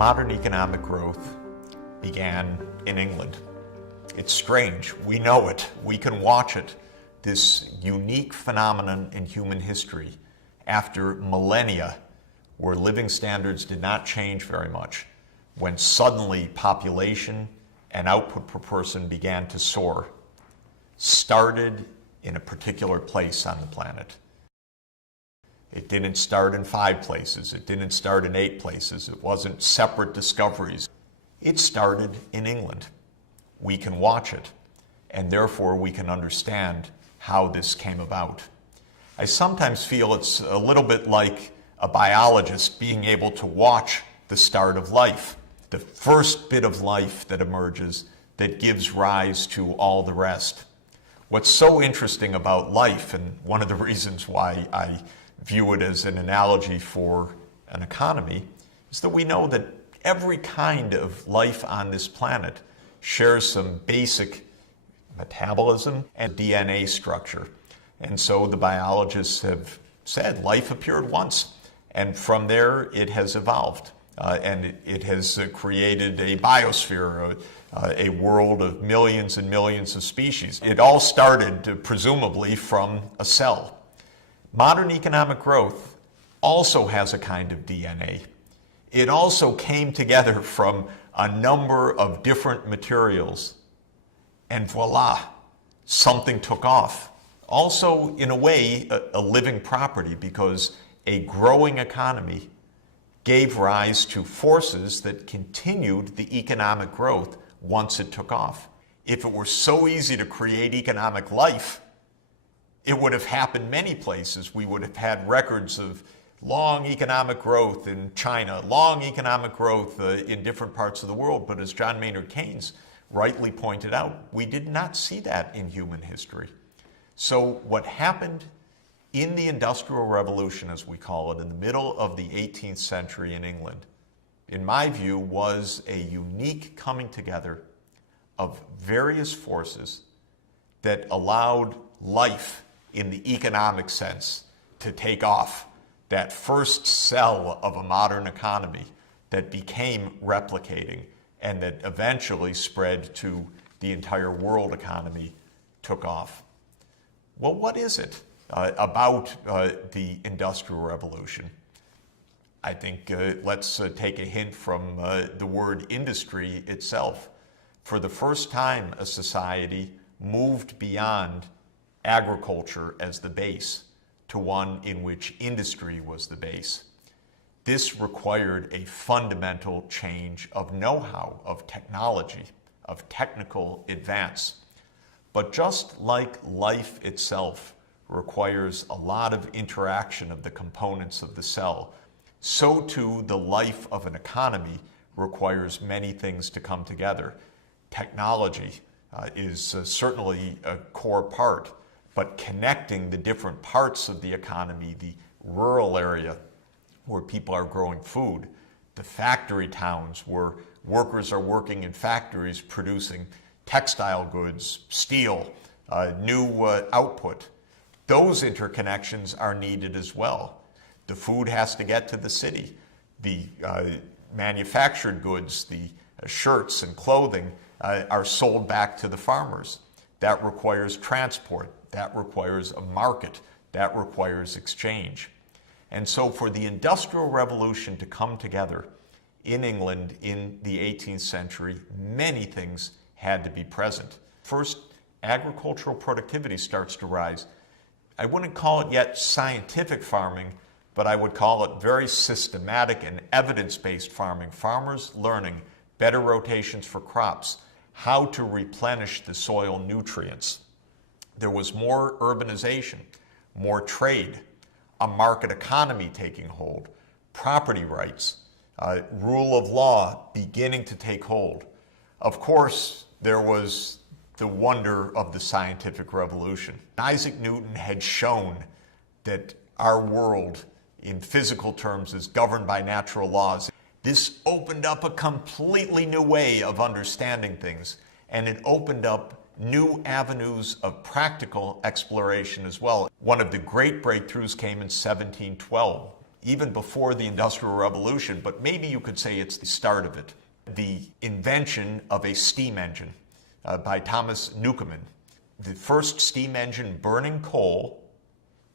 Modern economic growth began in England. It's strange. We know it. We can watch it. This unique phenomenon in human history after millennia where living standards did not change very much, when suddenly population and output per person began to soar, started in a particular place on the planet. It didn't start in 5 places. It didn't start in 8 places. It wasn't separate discoveries. It started in England. We can watch it, and therefore we can understand how this came about. I sometimes feel it's a little bit like a biologist being able to watch the start of life, the first bit of life that emerges that gives rise to all the rest. What's so interesting about life, and one of the reasons why I view it as an analogy for an economy, is that we know that every kind of life on this planet shares some basic metabolism and DNA structure. And so the biologists have said life appeared once, and from there it has evolved. And it has created a biosphere, a world of millions and millions of species. It all started, presumably, from a cell. Modern economic growth also has a kind of DNA. It also came together from a number of different materials, and voila, something took off. Also, in a way, a living property, because a growing economy gave rise to forces that continued the economic growth once it took off. If it were so easy to create economic life, it would have happened many places. We would have had records of long economic growth in China, long economic growth in different parts of the world. But as John Maynard Keynes rightly pointed out, we did not see that in human history. So what happened in the Industrial Revolution, as we call it, in the middle of the 18th century in England, in my view, was a unique coming together of various forces that allowed life in the economic sense to take off. That first cell of a modern economy that became replicating and that eventually spread to the entire world economy took off. Well, what is it about the Industrial Revolution? I think let's take a hint from the word industry itself. For the first time, a society moved beyond agriculture as the base to one in which industry was the base. This required a fundamental change of know-how, of technology, of technical advance. But just like life itself requires a lot of interaction of the components of the cell, so too the life of an economy requires many things to come together. Technology is certainly a core part, but connecting the different parts of the economy, the rural area where people are growing food, the factory towns where workers are working in factories producing textile goods, steel, new output. Those interconnections are needed as well. The food has to get to the city. The manufactured goods, the shirts and clothing are sold back to the farmers. That requires transport. That requires a market. That requires exchange. And so for the Industrial Revolution to come together in England in the 18th century, many things had to be present. First, agricultural productivity starts to rise. I wouldn't call it yet scientific farming, but I would call it very systematic and evidence-based farming. Farmers learning better rotations for crops, how to replenish the soil nutrients. There was more urbanization, more trade, a market economy taking hold, property rights, rule of law beginning to take hold. Of course, there was the wonder of the scientific revolution. Isaac Newton had shown that our world in physical terms is governed by natural laws. This opened up a completely new way of understanding things, and it opened up new avenues of practical exploration as well. One of the great breakthroughs came in 1712 even before the Industrial Revolution, but maybe you could say it's the start of it. The invention of a steam engine by Thomas Newcomen. The first steam engine burning coal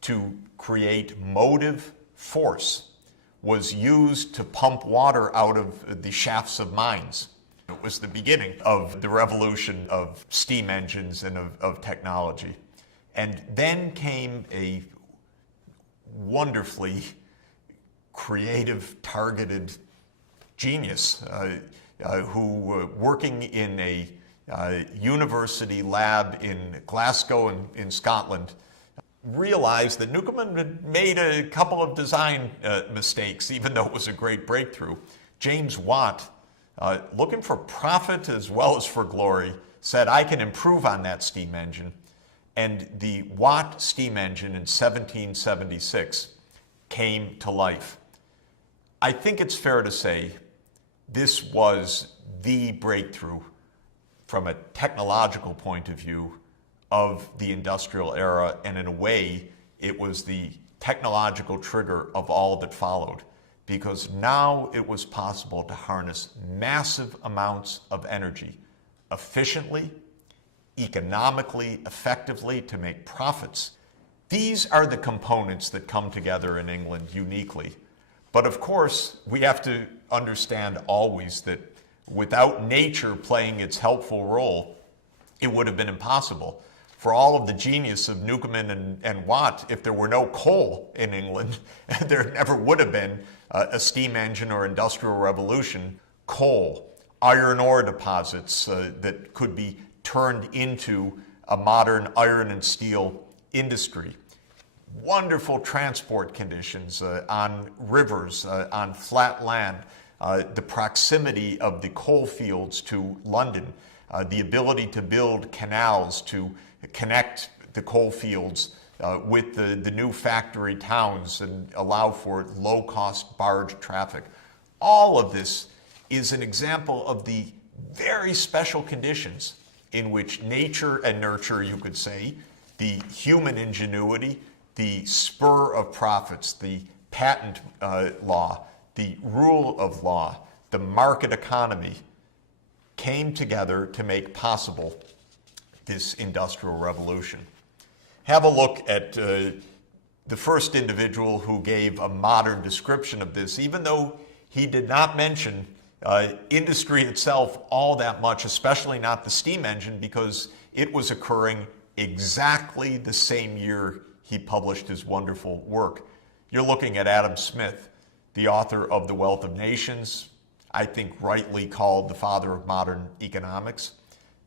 to create motive force was used to pump water out of the shafts of mines. It was the beginning of the revolution of steam engines and of technology. And then came a wonderfully creative, targeted genius who, working in a university lab in Glasgow in Scotland, realized that Newcomen had made a couple of design mistakes, even though it was a great breakthrough. James Watt, looking for profit as well as for glory, said, I can improve on that steam engine. And the Watt steam engine in 1776 came to life. I think it's fair to say this was the breakthrough from a technological point of view of the industrial era, and in a way, it was the technological trigger of all that followed, because now it was possible to harness massive amounts of energy efficiently, economically, effectively, to make profits. These are the components that come together in England uniquely. But of course, we have to understand always that without nature playing its helpful role, it would have been impossible. For all of the genius of Newcomen and Watt, if there were no coal in England, there never would have been a steam engine or industrial revolution. Coal, iron ore deposits that could be turned into a modern iron and steel industry. Wonderful transport conditions on rivers, on flat land, the proximity of the coal fields to London, the ability to build canals to connect the coal fields with the new factory towns and allow for low-cost barge traffic. All of this is an example of the very special conditions in which nature and nurture, you could say, the human ingenuity, the spur of profits, the patent law, the rule of law, the market economy came together to make possible this industrial revolution. Have a look at the first individual who gave a modern description of this, even though he did not mention industry itself all that much, especially not the steam engine, because it was occurring exactly the same year he published his wonderful work. You're looking at Adam Smith, the author of The Wealth of Nations, I think rightly called the father of modern economics.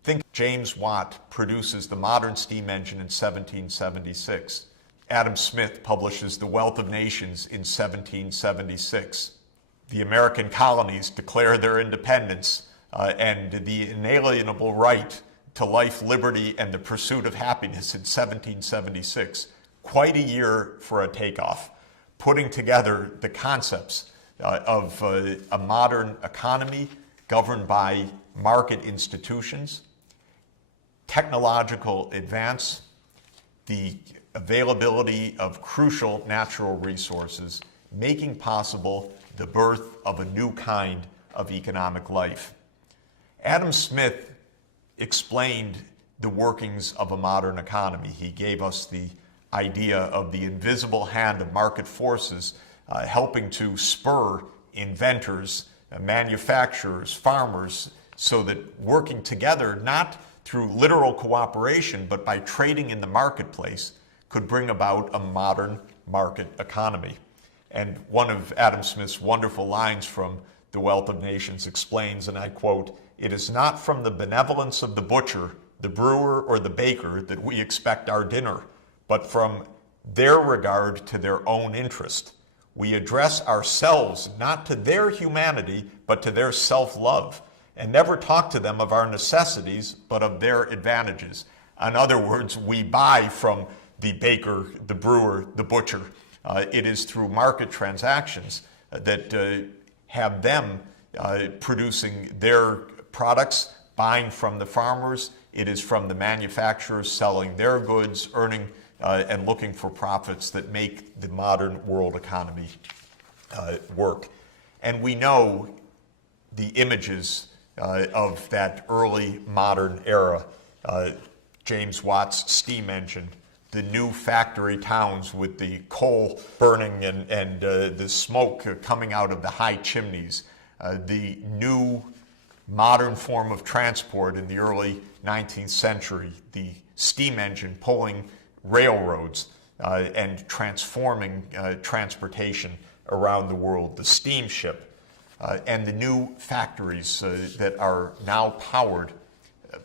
Think James Watt produces the modern steam engine in 1776. Adam Smith publishes The Wealth of Nations in 1776. The American colonies declare their independence and the inalienable right to life, liberty, and the pursuit of happiness in 1776. Quite a year for a takeoff, putting together the concepts of a modern economy governed by market institutions, technological advance, the availability of crucial natural resources, making possible the birth of a new kind of economic life. Adam Smith explained the workings of a modern economy. He gave us the idea of the invisible hand of market forces helping to spur inventors, manufacturers, farmers, so that working together, not through literal cooperation, but by trading in the marketplace, could bring about a modern market economy. And one of Adam Smith's wonderful lines from The Wealth of Nations explains, and I quote, "It is not from the benevolence of the butcher, the brewer, or the baker that we expect our dinner, but from their regard to their own interest. We address ourselves not to their humanity, but to their self-love, and never talk to them of our necessities, but of their advantages." In other words, we buy from the baker, the brewer, the butcher. It is through market transactions that have them producing their products, buying from the farmers. It is from the manufacturers selling their goods, earning and looking for profits that make the modern world economy work. And we know the images of that early modern era. James Watt's steam engine, the new factory towns with the coal burning and the smoke coming out of the high chimneys, the new modern form of transport in the early 19th century, the steam engine pulling railroads and transforming transportation around the world, the steamship, and the new factories that are now powered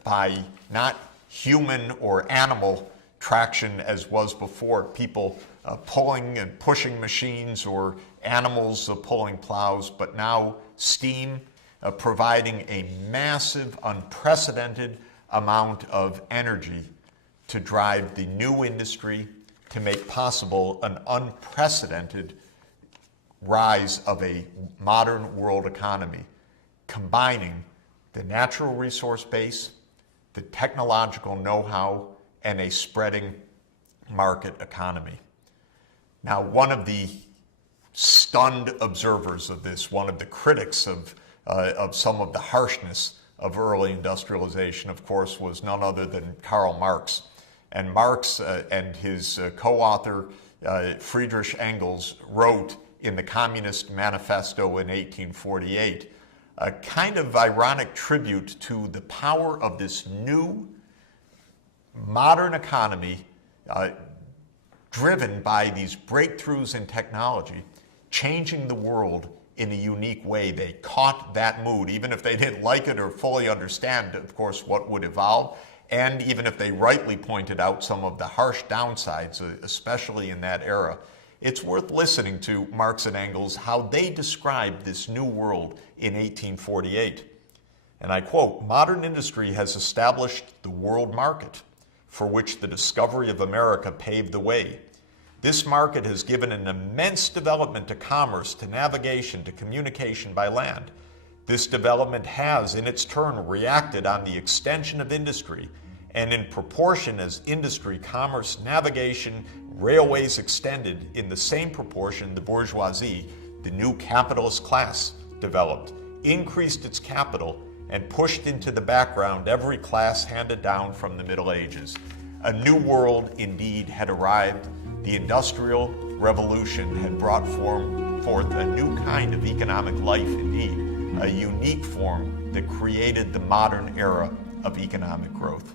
by not human or animal traction as was before, people pulling and pushing machines or animals pulling plows, but now steam providing a massive, unprecedented amount of energy to drive the new industry, to make possible an unprecedented rise of a modern world economy, combining the natural resource base, the technological know-how, and a spreading market economy. Now, one of the stunned observers of this, one of the critics of some of the harshness of early industrialization, of course, was none other than Karl Marx. And Marx and his co-author Friedrich Engels wrote in the Communist Manifesto in 1848 a kind of ironic tribute to the power of this new modern economy driven by these breakthroughs in technology, changing the world in a unique way. They caught that mood, even if they didn't like it or fully understand, of course, what would evolve, and even if they rightly pointed out some of the harsh downsides, especially in that era. It's worth listening to Marx and Engels, how they described this new world in 1848. And I quote, "Modern industry has established the world market, for which the discovery of America paved the way. This market has given an immense development to commerce, to navigation, to communication by land. This development has, in its turn, reacted on the extension of industry, and in proportion as industry, commerce, navigation, railways extended, in the same proportion the bourgeoisie, the new capitalist class, developed, increased its capital, and pushed into the background every class handed down from the Middle Ages. A new world indeed had arrived. The Industrial Revolution had brought forth a new kind of economic life indeed, a unique form that created the modern era of economic growth."